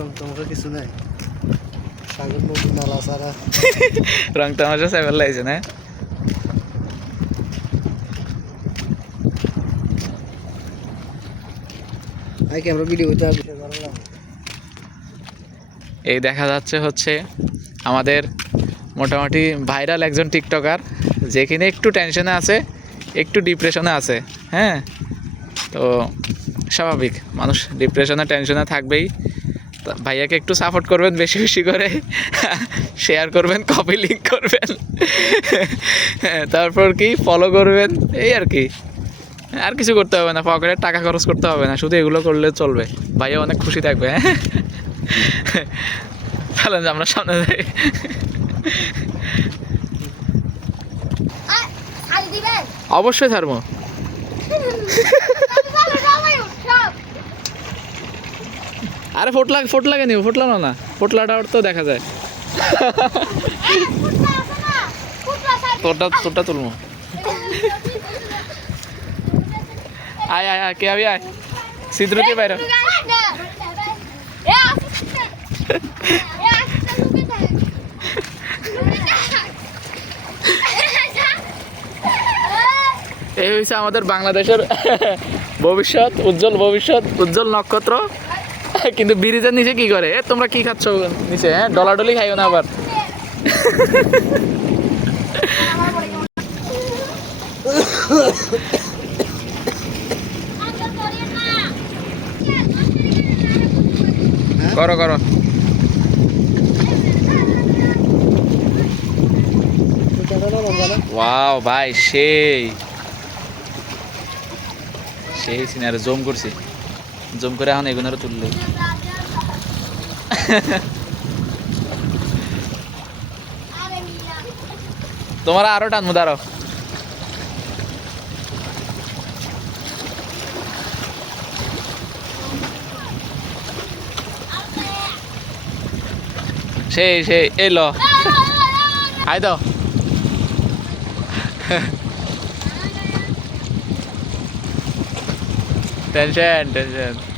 রং তামাশা কিছু নাই সাগর নদী নালা সারা রং তামাশা সেভেন লাগছে না আই ক্যামেরা ভিডিও হইতে বিষয় জানলাম এই দেখা যাচ্ছে হচ্ছে আমাদের মোটামুটি ভাইরাল একজন টিকটকার যেখানে একটু টেনশনে আছে একটু ডিপ্রেশনে আছে হ্যাঁ তো স্বাভাবিক মানুষ ডিপ্রেশনে টেনশনে থাকবেই ভাইয়াকে একটু সাপোর্ট করবেন বেশি বেশি করে শেয়ার করবেন কপি লিঙ্ক করবেন তারপর কি ফলো করবেন এই আর কি আর কিছু করতে হবে না পকেটে টাকা খরচ করতে হবে না শুধু এগুলো করলে চলবে ভাইয়া অনেক খুশি থাকবে হ্যাঁ চলেন আমরা সামনে যাই অবশ্যই ছাড়বো আরে ফোট লাগে নি ফোটলানো না ফোটলাটা তো দেখা যায় তোরটা তুলবো আয় আয় আয় কে আবি আয় সিদ্রুতি বাইরে এই হয়েছে আমাদের বাংলাদেশের ভবিষ্যৎ উজ্জ্বল নক্ষত্র কিন্তু ব্রিজের নিচে কি করে তোমরা কি খাচ্ছ নিচে হ্যাঁ ডলাডলি খাইও না আবার করো করো ওয়াও ভাই সেই সিনারে জুম করছি জুম করে এখন এগুলো তুললে তোমার আরো টানবো দাঁড়াও সেই এলো আই দাও টেনশন